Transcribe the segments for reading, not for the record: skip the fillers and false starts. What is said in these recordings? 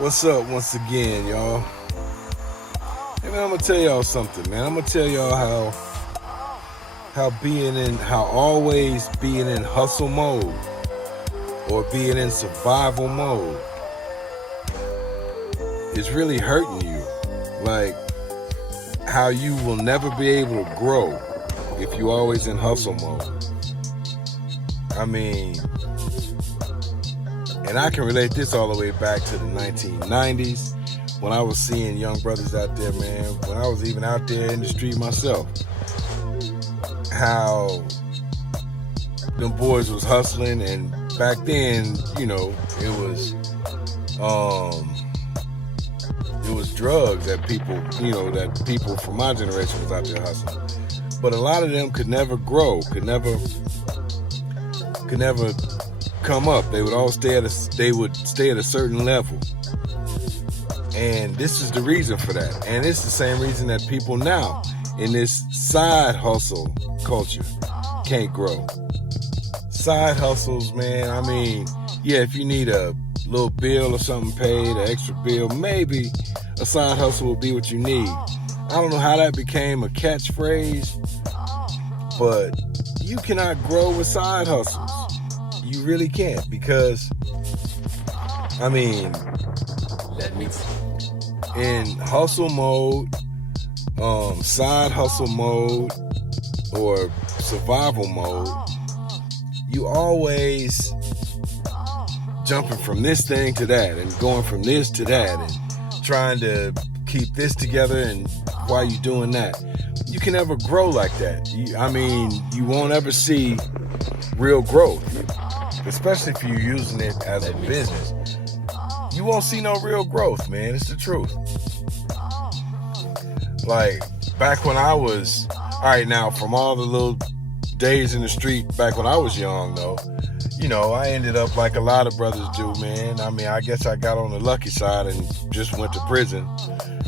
What's up once again, y'all? Hey man, I'm gonna tell y'all something, man. I'm gonna tell y'all how always being in hustle mode or being in survival mode is really hurting you. Like how you will never be able to grow if you're always in hustle mode. I mean, and I can relate this all the way back to the 1990s when I was seeing young brothers out there, man, when I was even out there in the street myself, how them boys was hustling. And back then, you know, it was drugs that people from my generation was out there hustling. But a lot of them could never grow, could never come up. They would all stay at a certain level. And this is the reason for that. And it's the same reason that people now in this side hustle culture can't grow. Side hustles, man, I mean, yeah, if you need a little bill or something paid, an extra bill, maybe a side hustle will be what you need. I don't know how that became a catchphrase, but you cannot grow with side hustles. You really can't, because, I mean, in hustle mode, side hustle mode, or survival mode, you always jumping from this thing to that and going from this to that and trying to keep this together, and while you're doing that, you can never grow like that. You won't ever see real growth, especially if you're using it as a business. You won't see no real growth, man. It's the truth. Like, back when I was, alright, now, from all the little days in the street back when I was young, though, you know, I ended up like a lot of brothers do, man. I mean, I guess I got on the lucky side and just went to prison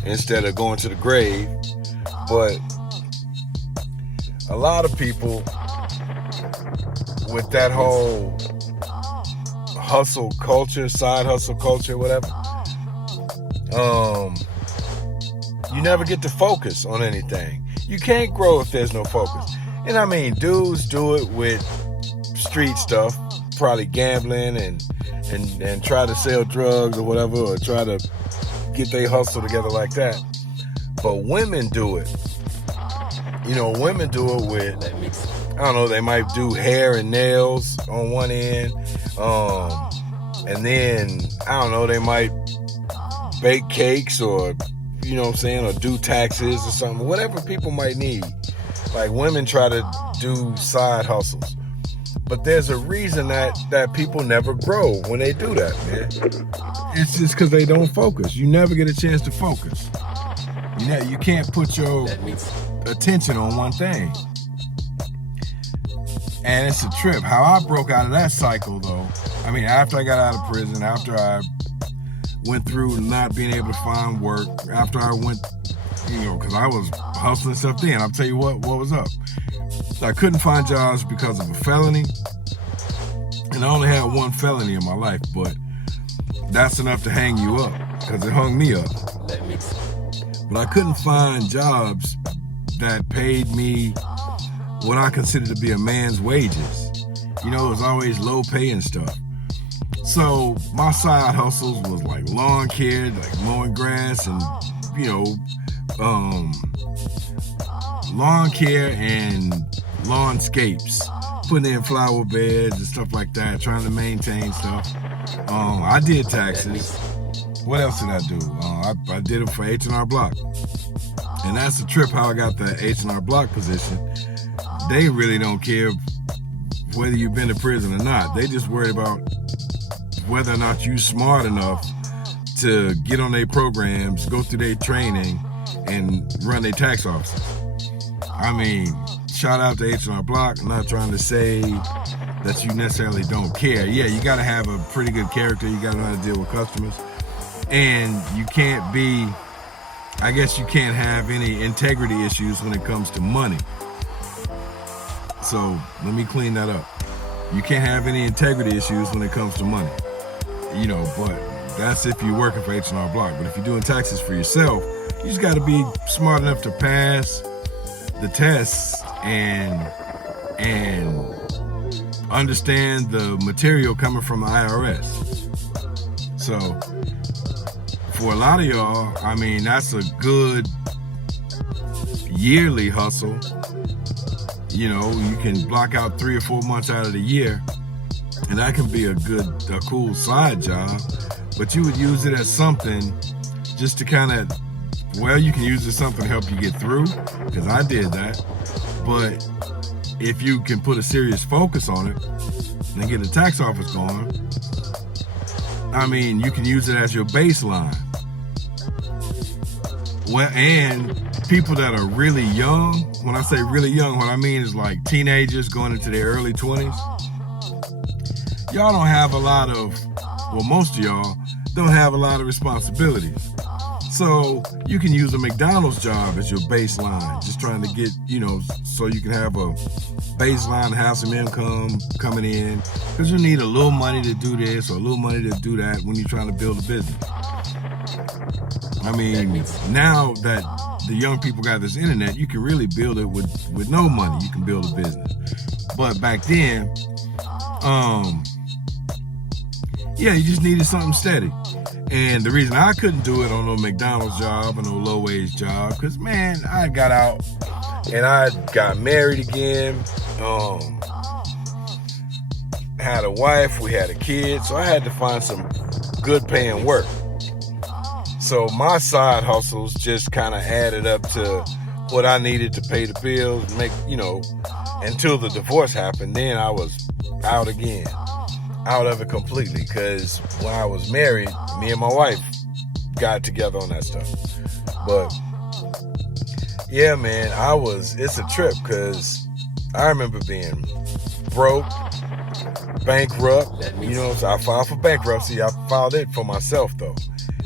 instead of going to the grave. But a lot of people with that whole hustle culture, side hustle culture, whatever, you never get to focus on anything. You can't grow if there's no focus. And I mean, dudes do it with street stuff, probably gambling and try to sell drugs or whatever, or try to get their hustle together like that. But women do it. You know, women do it with, I don't know, they might do hair and nails on one end. And then, I don't know, they might bake cakes, or, you know what I'm saying, or do taxes or something, whatever people might need. Like, women try to do side hustles. But there's a reason that people never grow when they do that, man. It's just because they don't focus. You never get a chance to focus. You can't put your attention on one thing. And it's a trip. How I broke out of that cycle, though, I mean, after I got out of prison, after I went through not being able to find work, after I went, you know, because I was hustling stuff then, I'll tell you what was up. I couldn't find jobs because of a felony, and I only had one felony in my life, but that's enough to hang you up, because it hung me up. But I couldn't find jobs that paid me what I consider to be a man's wages. You know, it was always low pay and stuff. So my side hustles was like lawn care, like mowing grass, and, you know, lawn care and lawnscapes, putting in flower beds and stuff like that, trying to maintain stuff. I did taxes. What else did I do? I did it for H&R Block. And that's the trip how I got the H&R Block position. They really don't care whether you've been to prison or not. They just worried about whether or not you smart enough to get on their programs, go through their training, and run their tax offices. I mean, shout out to H&R Block. I'm not trying to say that you necessarily don't care. Yeah, you got to have a pretty good character. You got to know how to deal with customers. And you can't be, I guess you can't have any integrity issues when it comes to money. So let me clean that up. You can't have any integrity issues when it comes to money. You know, but That's if you're working for H&R Block. But if you're doing taxes for yourself, you just got to be smart enough to pass the tests and understand the material coming from the IRS. So for a lot of y'all, I mean, that's a good yearly hustle. You know, you can block out 3 or 4 months out of the year, and that can be a cool side job. But you would use it as something just to kind of, well, you can use it as something to help you get through, because I did that. But if you can put a serious focus on it and get a tax office going, I mean, you can use it as your baseline. Well, and people that are really young, when I say really young, what I mean is like teenagers going into their early 20s. Y'all don't have a lot of, well, most of y'all don't have a lot of responsibilities. So you can use a McDonald's job as your baseline, just trying to get, you know, so you can have a baseline, have some income coming in, because you need a little money to do this or a little money to do that when you're trying to build a business. I mean, now that the young people got this internet, you can really build it with no money. You can build a business. But back then, yeah, you just needed something steady. And the reason I couldn't do it on no McDonald's job or no low-wage job, because, man, I got out and I got married again, had a wife, we had a kid, so I had to find some good paying work. So my side hustles just kind of added up to what I needed to pay the bills, make, you know, until the divorce happened. Then I was out again, out of it completely, because when I was married, me and my wife got together on that stuff. But yeah, man, it's a trip, because I remember being broke, bankrupt, you know, so I filed for bankruptcy. I filed it for myself though.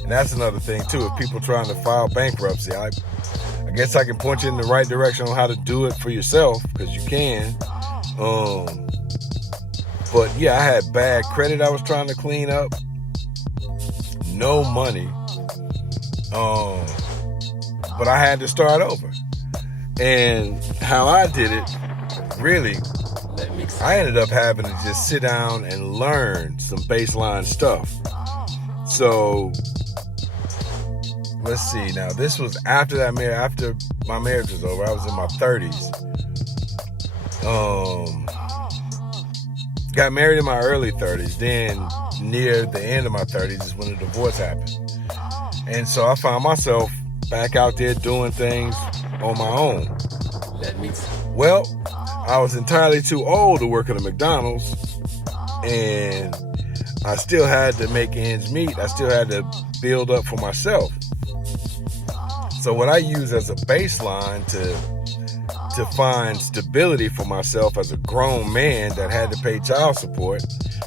And that's another thing too. If people trying to file bankruptcy, I guess I can point you in the right direction on how to do it for yourself, because you can. But yeah, I had bad credit I was trying to clean up. No money. But I had to start over. And how I did it, really, I ended up having to just sit down and learn some baseline stuff. So let's see. Now, this was after my marriage was over. I was in my 30s. Got married in my early 30s. Then near the end of my 30s is when the divorce happened. And so I found myself back out there doing things on my own. Well, I was entirely too old to work at a McDonald's, and I still had to make ends meet. I still had to build up for myself. So what I use as a baseline to find stability for myself as a grown man that had to pay child support,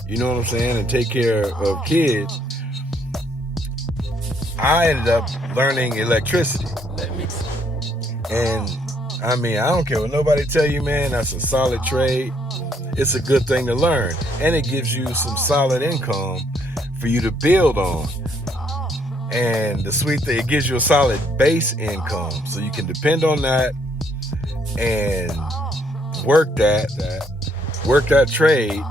you know what I'm saying, and take care of kids, I ended up learning electricity. And I mean, I don't care what nobody tell you, man, that's a solid trade. It's a good thing to learn. And it gives you some solid income for you to build on. And the sweet thing, it gives you a solid base income. So you can depend on that and work that trade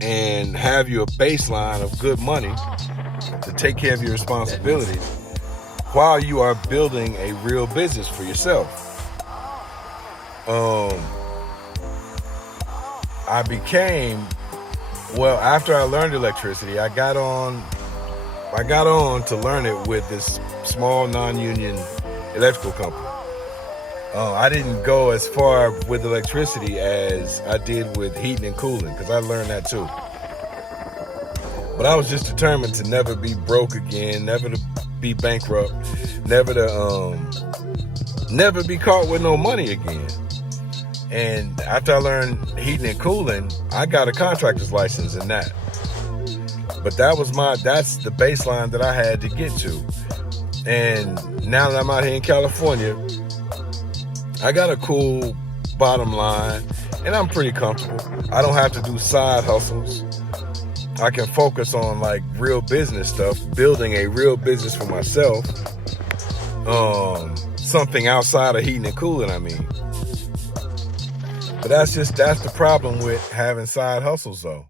and have you a baseline of good money to take care of your responsibilities while you are building a real business for yourself. After I learned electricity, I got on to learn it with this small non-union electrical company. I didn't go as far with electricity as I did with heating and cooling, because I learned that too. But I was just determined to never be broke again, never to be bankrupt, never be caught with no money again. And after I learned heating and cooling, I got a contractor's license in that. But that's the baseline that I had to get to. And now that I'm out here in California, I got a cool bottom line, and I'm pretty comfortable. I don't have to do side hustles. I can focus on like real business stuff, building a real business for myself. Something outside of heating and cooling, I mean. But that's the problem with having side hustles though.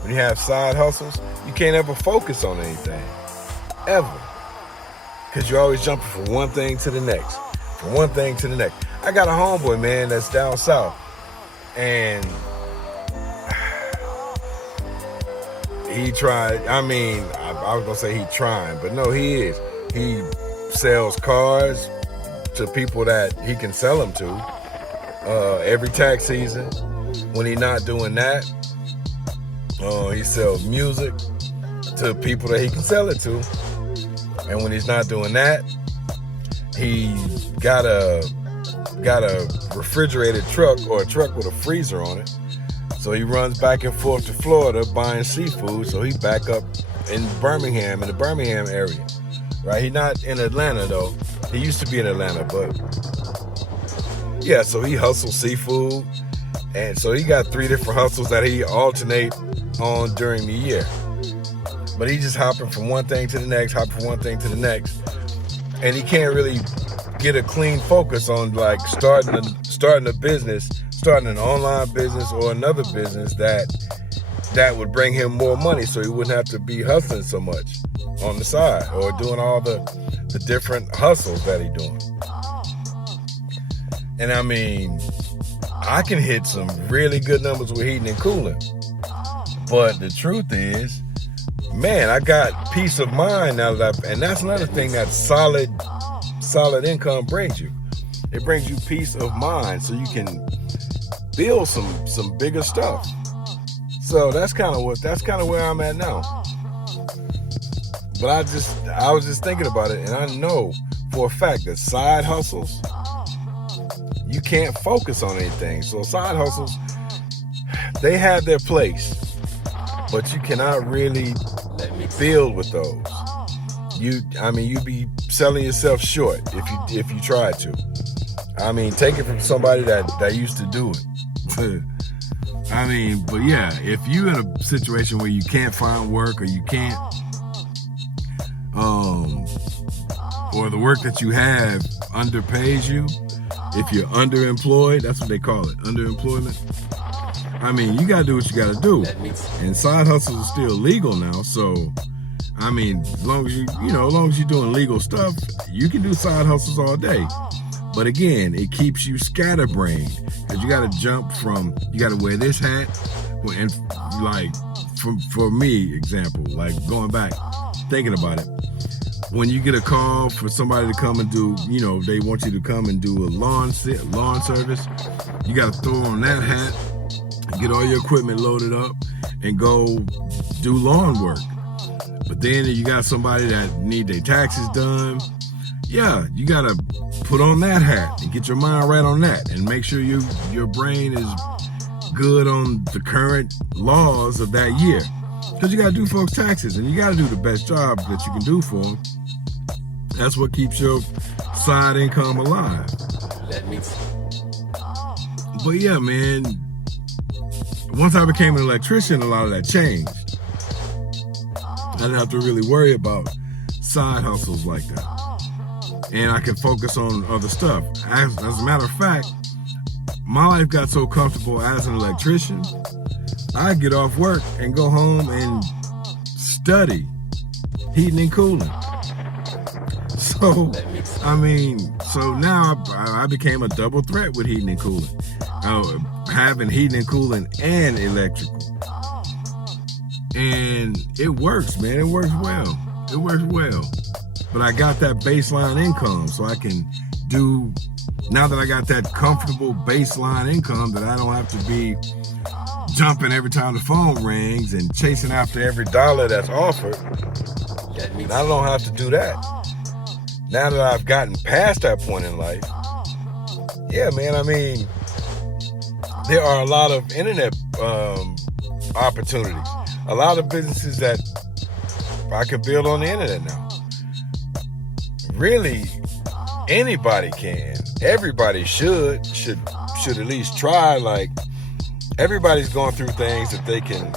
When you have side hustles, you can't ever focus on anything. Ever. Because you're always jumping from one thing to the next. From one thing to the next. I got a homeboy, man, that's down south. And he tried, I was going to say he trying, but no, he is. He sells cars to people that he can sell them to every tax season. When he's not doing that, he sells music to people that he can sell it to. And when he's not doing that, he got a refrigerated truck, or a truck with a freezer on it. So he runs back and forth to Florida buying seafood. So he back up in Birmingham, in the Birmingham area. Right? He's not in Atlanta though. He used to be in Atlanta, but yeah, so he hustles seafood. And so he got 3 different hustles that he alternate on during the year. But he just hopping from one thing to the next, and he can't really get a clean focus on like starting a business, starting an online business or another business that would bring him more money, so he wouldn't have to be hustling so much on the side or doing all the different hustles that he's doing. And I mean, I can hit some really good numbers with heating and cooling, but the truth is, man, I got peace of mind now and that's another thing that solid income brings you. It brings you peace of mind so you can build some bigger stuff. So that's kind of where I'm at now. But I was just thinking about it, and I know for a fact that side hustles, you can't focus on anything. So side hustles, they have their place, but you cannot really build with those. You'd be selling yourself short if you tried to. I mean, take it from somebody that used to do it. But yeah, if you're in a situation where you can't find work, or you can't, or the work that you have underpays you, if you're underemployed, that's what they call it, underemployment. I mean, you gotta do what you gotta do. And side hustles are still legal now, so I mean, as long as you're doing legal stuff, you can do side hustles all day. But again, it keeps you scatterbrained, because you gotta you gotta wear this hat, and like for me, example, like going back, thinking about it, when you get a call for somebody to come and do, they want you to come and do a lawn service, you gotta throw on that hat, get all your equipment loaded up, and go do lawn work. But then you got somebody that need their taxes done. Yeah, you gotta put on that hat and get your mind right on that, and make sure your brain is good on the current laws of that year. Because you gotta do folks' taxes, and you gotta do the best job that you can do for them. That's what keeps your side income alive. But yeah, man, once I became an electrician, a lot of that changed. I didn't have to really worry about side hustles like that. And I can focus on other stuff. As a matter of fact, my life got so comfortable as an electrician, I get off work and go home and study heating and cooling. So now I became a double threat with heating and cooling. Having heating and cooling and electrical. And it works, man. It works well. But I got that baseline income, so I can do, now that I got that comfortable baseline income, that I don't have to be jumping every time the phone rings and chasing after every dollar that's offered. I don't have to do that. Now that I've gotten past that point in life, yeah, man, I mean, there are a lot of internet opportunities, a lot of businesses that I can build on the internet now. Really, anybody can. Everybody should at least try. Like, everybody's going through things that they can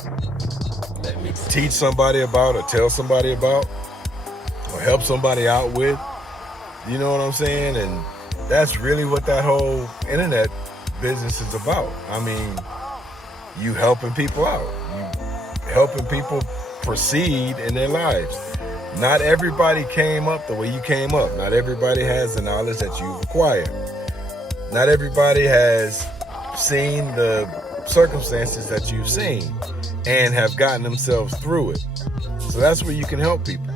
teach somebody about or tell somebody about or help somebody out with. You know what I'm saying? And that's really what that whole internet business is about. I mean, you helping people out. You helping people proceed in their lives. Not everybody came up the way you came up. Not everybody has the knowledge that you've acquired. Not everybody has seen the circumstances that you've seen and have gotten themselves through it. So that's where you can help people.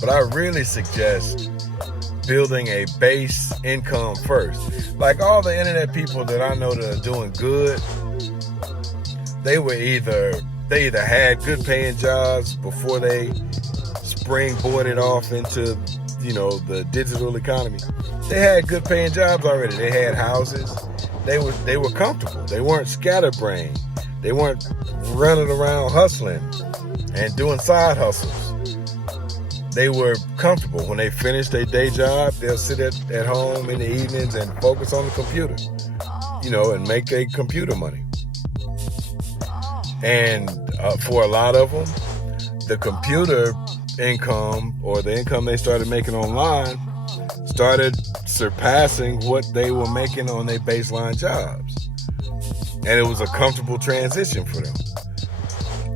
But I really suggest building a base income first. Like all the internet people that I know that are doing good, they either had good paying jobs before they springboarded off into, the digital economy. They had good paying jobs already. They had houses. They were comfortable. They weren't scatterbrained. They weren't running around hustling and doing side hustles. They were comfortable. When they finished their day job, they'll sit at home in the evenings and focus on the computer, and make their computer money. And for a lot of them, the computer income or the income they started making online started surpassing what they were making on their baseline jobs. And it was a comfortable transition for them.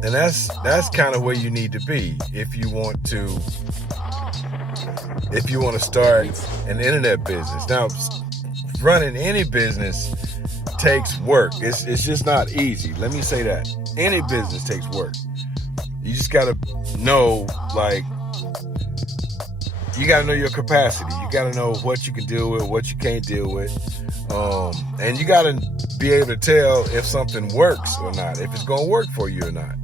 And that's kind of where you need to be if you want to start an internet business. Now, running any business takes work. It's just not easy. Let me say that. Any business takes work. You just got to know, you got to know your capacity. You got to know what you can deal with, what you can't deal with. And you got to be able to tell if something works or not, if it's going to work for you or not.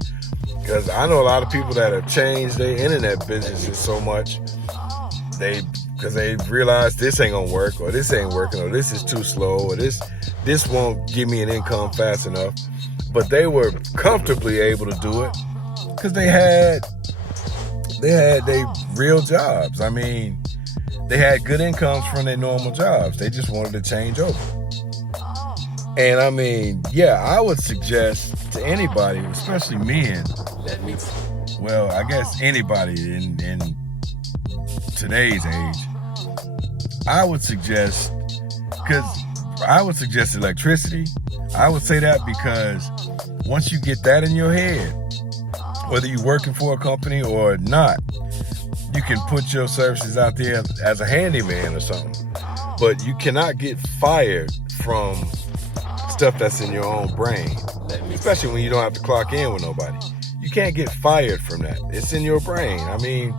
Because I know a lot of people that have changed their internet businesses so much, because they realize this ain't going to work, or this ain't working, or this is too slow, or this won't give me an income fast enough. But they were comfortably able to do it because they had their real jobs. I mean, they had good incomes from their normal jobs. They just wanted to change over. And I mean, yeah, I would suggest to anybody, especially men, well, I guess anybody in today's age, I would suggest electricity. I would say that because once you get that in your head, whether you're working for a company or not, you can put your services out there as a handyman or something. But you cannot get fired from stuff that's in your own brain, especially when you don't have to clock in with nobody. You can't get fired from that. It's in your brain. I mean,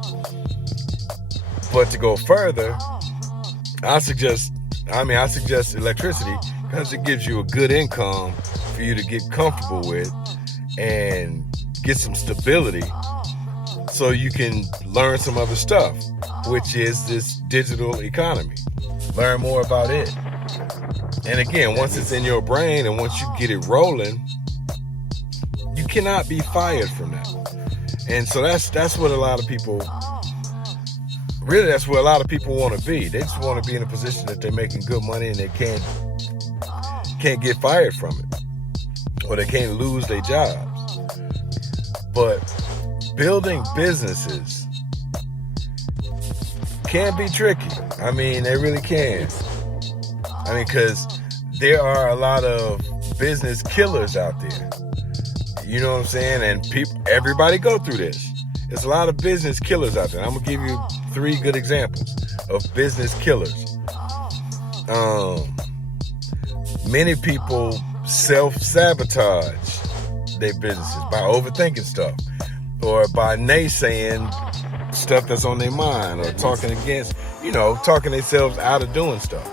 but to go further, I suggest electricity because it gives you a good income for you to get comfortable with and get some stability so you can learn some other stuff, which is this digital economy. Learn more about it. And again, once it's in your brain and once you get it rolling, you cannot be fired from that. And so that's what a lot of people, really that's where a lot of people want to be. They just want to be in a position that they're making good money and they can't get fired from it, or they can't lose their jobs. But building businesses can be tricky. I mean, they really can. I mean, because there are a lot of business killers out there. You know what I'm saying? And everybody go through this. There's a lot of business killers out there. I'm going to give you 3 good examples of business killers. Many people self-sabotage their businesses by overthinking stuff or by naysaying stuff that's on their mind or talking themselves out of doing stuff.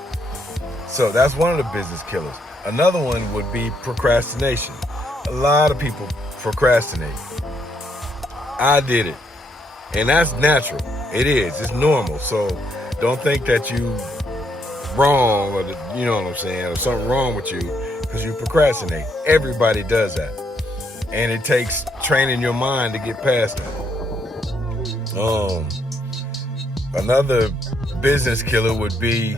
So that's one of the business killers. Another one would be procrastination. A lot of people procrastinate. I did it. And that's natural. It is. It's normal. So don't think that you wrong or you know what I'm saying, or something wrong with you because you procrastinate. Everybody does that. And it takes training your mind to get past that. Another business killer would be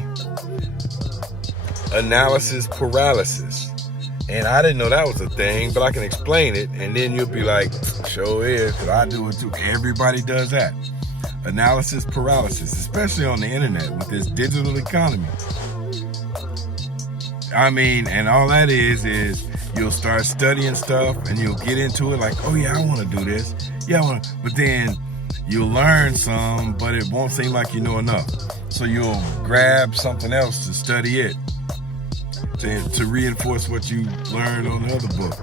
analysis paralysis. And I didn't know that was a thing, but I can explain it, and then you'll be like, sure is, because I do it too. Everybody does that. Analysis paralysis, especially on the internet with this digital economy. I mean, and all that is you'll start studying stuff and you'll get into it like, oh yeah, I want to do this. Yeah, I want to. But then you'll learn some, but it won't seem like you know enough. So you'll grab something else to study it, to reinforce what you learned on the other book.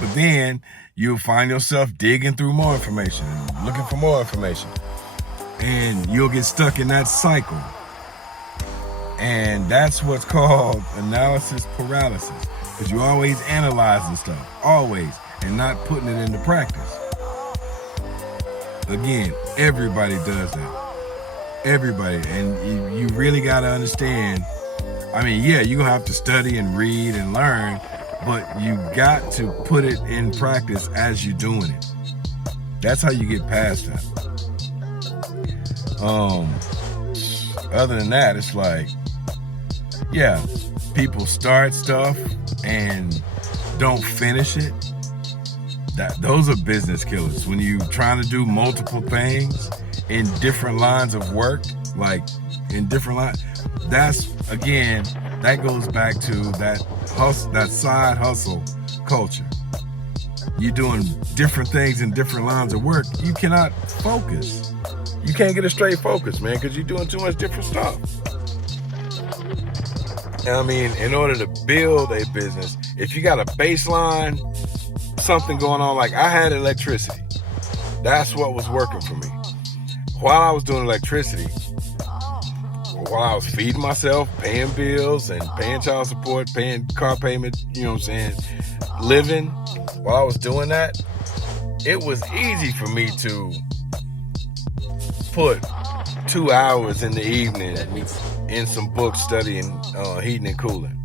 But then you'll find yourself digging through more information, looking for more information. And you'll get stuck in that cycle. And that's what's called analysis paralysis. Because you're always analyzing stuff, always, and not putting it into practice. Again, everybody does that. Everybody. And you really got to understand, I mean, yeah, you're going to have to study and read and learn, but you got to put it in practice as you're doing it. That's how you get past that. Other than that, it's like, yeah, people start stuff and don't finish it. Those are business killers. When you trying to do multiple things in different lines of work, like in different lines, that goes back to that side hustle culture. You're doing different things in different lines of work. You cannot focus. You can't get a straight focus, man, because you're doing too much different stuff. I mean, in order to build a business, if you got a baseline, something going on, like I had electricity. That's what was working for me. While I was doing electricity, while I was feeding myself, paying bills and paying child support, paying car payment, you know what I'm saying, living, while I was doing that, it was easy for me to put 2 hours in the evening in some books studying heating and cooling.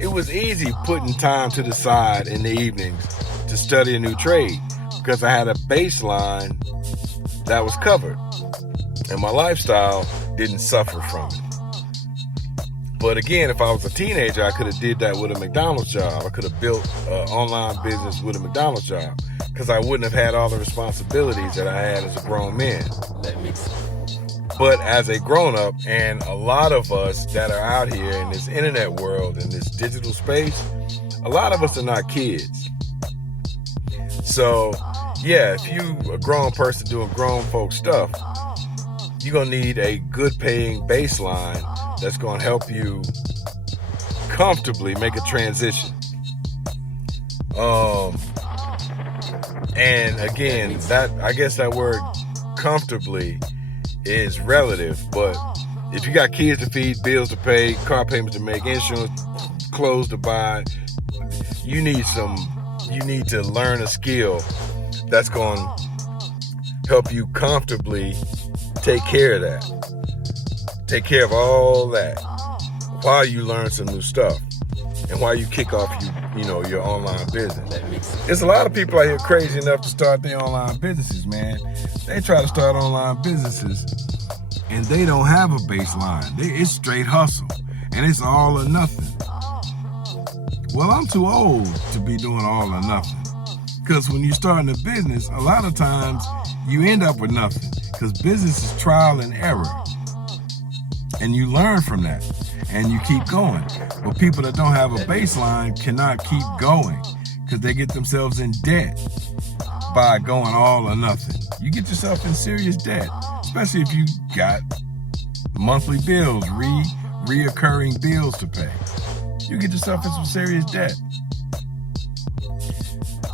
It was easy putting time to the side in the evenings to study a new trade because I had a baseline that was covered and my lifestyle didn't suffer from it. But again, if I was a teenager, I could have did that with a McDonald's job. I could have built an online business with a McDonald's job because I wouldn't have had all the responsibilities that I had as a grown man. But as a grown-up, and a lot of us that are out here in this internet world, in this digital space, a lot of us are not kids. So, yeah, if you a grown person doing grown folk stuff, you're going to need a good paying baseline that's going to help you comfortably make a transition. And again, I guess that word comfortably is relative, but if you got kids to feed, bills to pay, car payments to make, insurance, clothes to buy, you need to learn a skill that's going to help you comfortably take care of that. Take care of all that while you learn some new stuff and while you kick off your online business. There's a lot of people out here crazy enough to start their online businesses, man. They try to start online businesses and they don't have a baseline. It's straight hustle and it's all or nothing. Well, I'm too old to be doing all or nothing. Because when you're starting a business, a lot of times you end up with nothing. Because business is trial and error. And you learn from that. And you keep going. But people that don't have a baseline cannot keep going. Because they get themselves in debt by going all or nothing. You get yourself in serious debt. Especially if you got monthly bills, reoccurring bills to pay. You get yourself in some serious debt.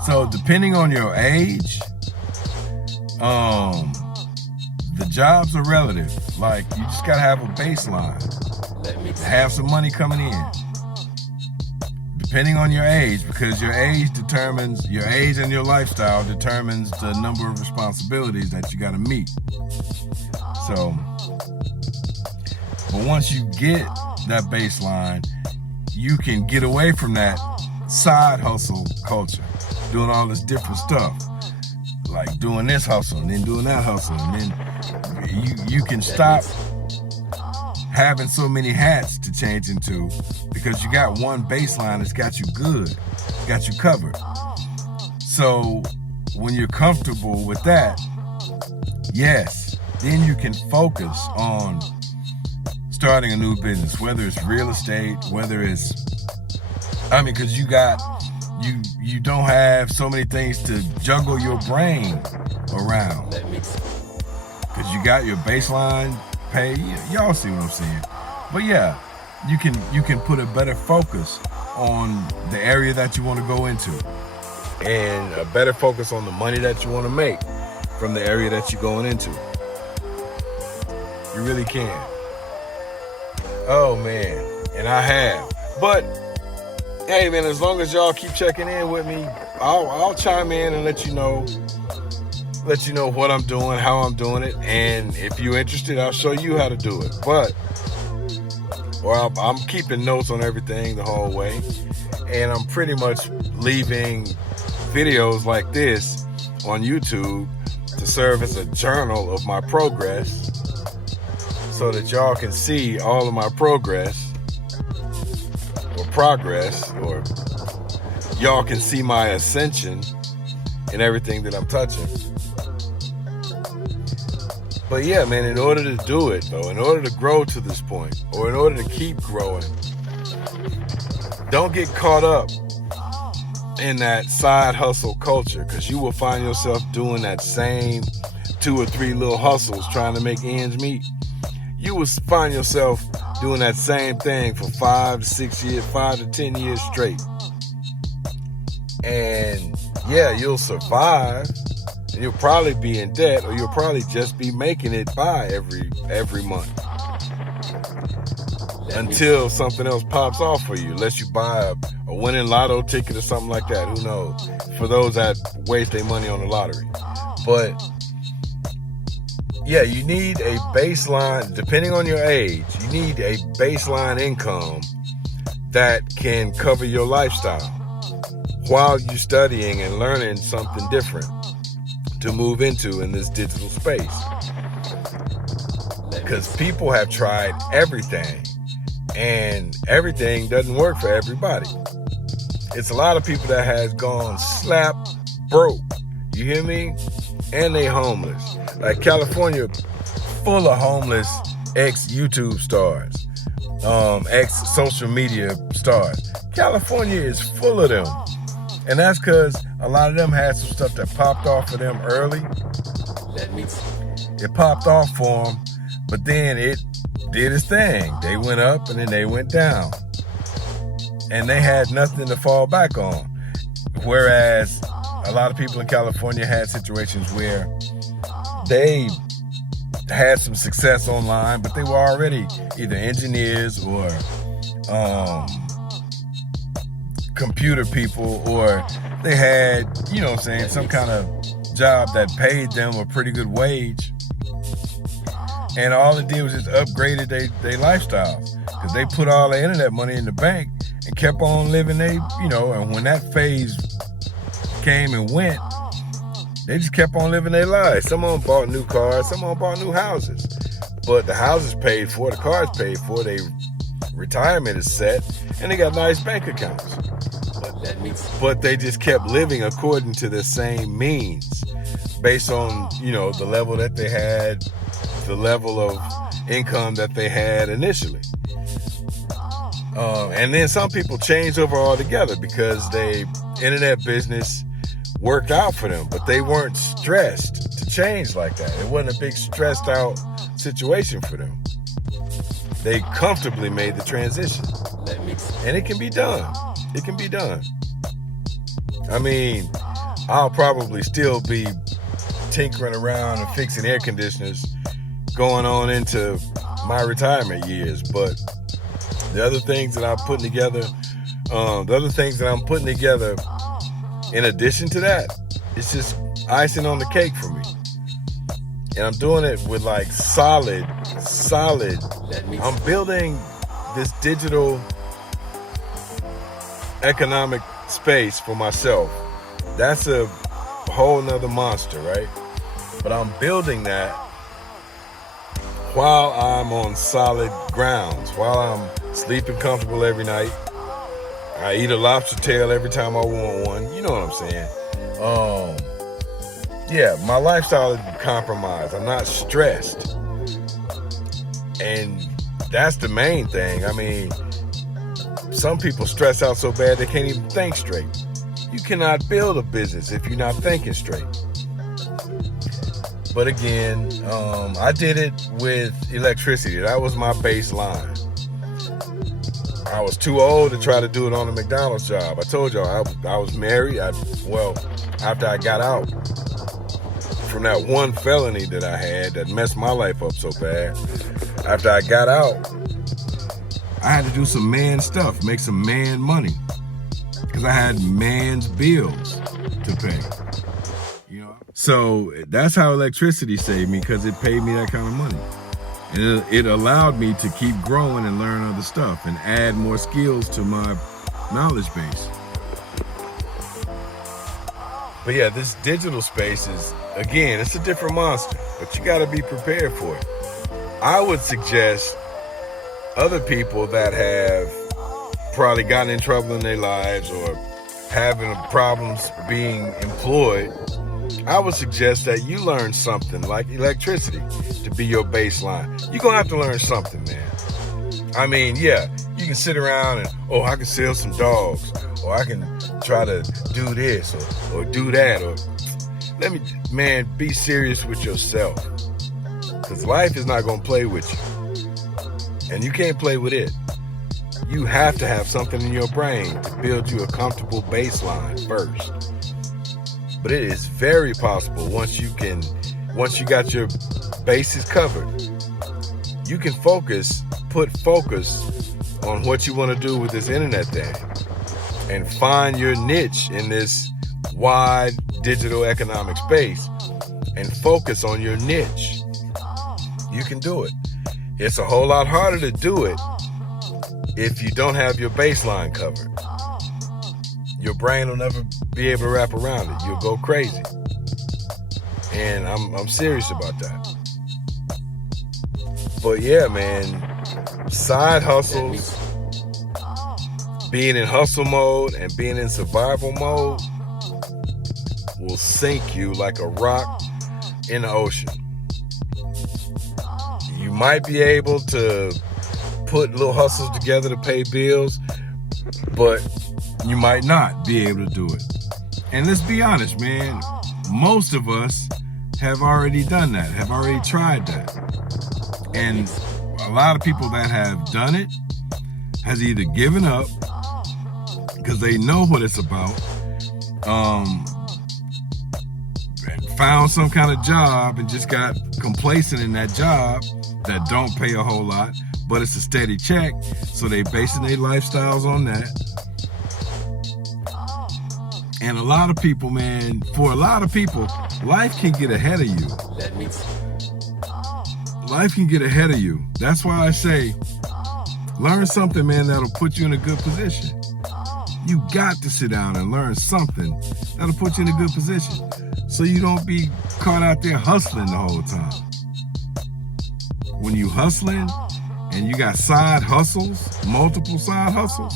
So depending on your age, the jobs are relative. Like you just gotta have a baseline. Have some money coming in. Depending on your age, because your age and your lifestyle determines the number of responsibilities that you gotta meet. So, but once you get that baseline, you can get away from that side hustle culture, doing all this different stuff, like doing this hustle and then doing that hustle, and then you can stop having so many hats to change into because you got one baseline that's got you good. got you covered. So when you're comfortable with that, yes, then you can focus on starting a new business, whether it's real estate, whether it's, because you don't have so many things to juggle your brain around. Because you got your baseline pay. Y'all see what I'm saying. But yeah, you can put a better focus on the area that you want to go into, and a better focus on the money that you want to make from the area that you're going into. You really can. Oh man, and I have. But hey man, as long as y'all keep checking in with me, I'll chime in and let you know what I'm doing, how I'm doing it, and if you're interested, I'll show you how to do it. I'm keeping notes on everything the whole way, and I'm pretty much leaving videos like this on YouTube to serve as a journal of my progress, so that y'all can see all of my progress, or y'all can see my ascension in everything that I'm touching. But yeah, man, in order to do it, though, in order to grow to this point, or in order to keep growing, don't get caught up in that side hustle culture, because you will find yourself doing that same 2 or 3 little hustles trying to make ends meet. You will find yourself doing that same thing for 5 to 6 years, 5 to 10 years straight. And yeah, you'll survive. You'll probably be in debt, or you'll probably just be making it by every month until something else pops off for you, unless you buy a winning lotto ticket or something like that. Who knows? For those that waste their money on the lottery. But yeah, you need a baseline, depending on your age, you need a baseline income that can cover your lifestyle while you're studying and learning something different to move into in this digital space. Because people have tried everything, and everything doesn't work for everybody. It's a lot of people that has gone slap broke, you hear me? And they homeless. Like California, full of homeless ex-YouTube stars, ex-social media stars. California is full of them. And that's because a lot of them had some stuff that popped off for them early. It popped off for them, but then it did its thing. They went up and then they went down. And they had nothing to fall back on. Whereas a lot of people in California had situations where they had some success online, but they were already either engineers or computer people, or they had, some kind of job that paid them a pretty good wage. And all it did was just upgraded their lifestyles, because they put all their internet money in the bank and kept on living and when that phase came and went, they just kept on living their lives. Some of them bought new cars, some of them bought new houses. But the houses paid for, the cars paid for, their retirement is set, and they got nice bank accounts. But they just kept living according to the same means, based on, the level that they had, the level of income that they had initially. And then some people changed over altogether because the internet business worked out for them, but they weren't stressed to change like that. It wasn't a big stressed out situation for them. They comfortably made the transition. And it can be done. It can be done. I'll probably still be tinkering around and fixing air conditioners going on into my retirement years, but the other things that I'm putting together, in addition to that, it's just icing on the cake for me. And I'm doing it with solid. I'm building this digital economic space for myself. That's a whole nother monster, right? But I'm building that while I'm on solid grounds, while I'm sleeping comfortable every night, I eat a lobster tail every time I want one. You know what I'm saying? Yeah, my lifestyle is compromised. I'm not stressed. And that's the main thing. I mean, some people stress out so bad they can't even think straight. You cannot build a business if you're not thinking straight. But again, I did it with electricity. That was my baseline. I was too old to try to do it on a McDonald's job. I told y'all I was married. After I got out from that one felony that I had that messed my life up so bad, after I got out, I had to do some man stuff, make some man money, because I had man's bills to pay. You know, so that's how electricity saved me, because it paid me that kind of money. And it allowed me to keep growing and learn other stuff and add more skills to my knowledge base. But yeah, this digital space is, again, it's a different monster, but you got to be prepared for it. I would suggest other people that have probably gotten in trouble in their lives or having problems being employed, I would suggest that you learn something like electricity to be your baseline. You're going to have to learn something, man. I mean, yeah, you can sit around and, I can sell some dogs, or I can try to do this or do that, or be serious with yourself. Because life is not going to play with you. And you can't play with it. You have to have something in your brain to build you a comfortable baseline first. But it is very possible once you got your bases covered, you can put focus on what you want to do with this internet thing and find your niche in this wide digital economic space and focus on your niche. You can do it. It's a whole lot harder to do it if you don't have your baseline covered. Your brain will never be able to wrap around it. You'll go crazy. And I'm serious about that. But yeah, man, side hustles, being in hustle mode and being in survival mode will sink you like a rock in the ocean. You might be able to put little hustles together to pay bills, but you might not be able to do it. And let's be honest, man, most of us have already done that, have already tried that. And a lot of people that have done it has either given up because they know what it's about, found some kind of job and just got complacent in that job that don't pay a whole lot, but it's a steady check, so they basing their lifestyles on that. And a lot of people, man, for a lot of people, life can get ahead of you. Life can get ahead of you. That's why I say, learn something, man, that'll put you in a good position. You got to sit down and learn something that'll put you in a good position, so you don't be caught out there hustling the whole time. When you hustling and you got side hustles, multiple side hustles,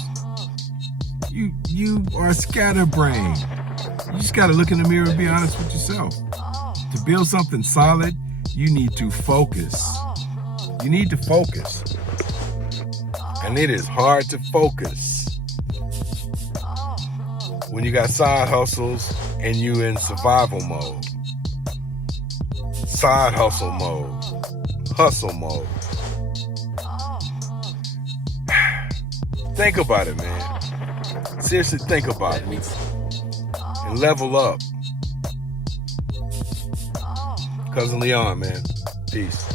you are scatterbrained. You just got to look in the mirror and be honest with yourself. To build something solid, you need to focus. You need to focus. And it is hard to focus when you got side hustles and you in survival mode. Side hustle mode. Hustle mode. Think about it, man. Seriously, think about it. And level up. Cousin Leon, man. Peace.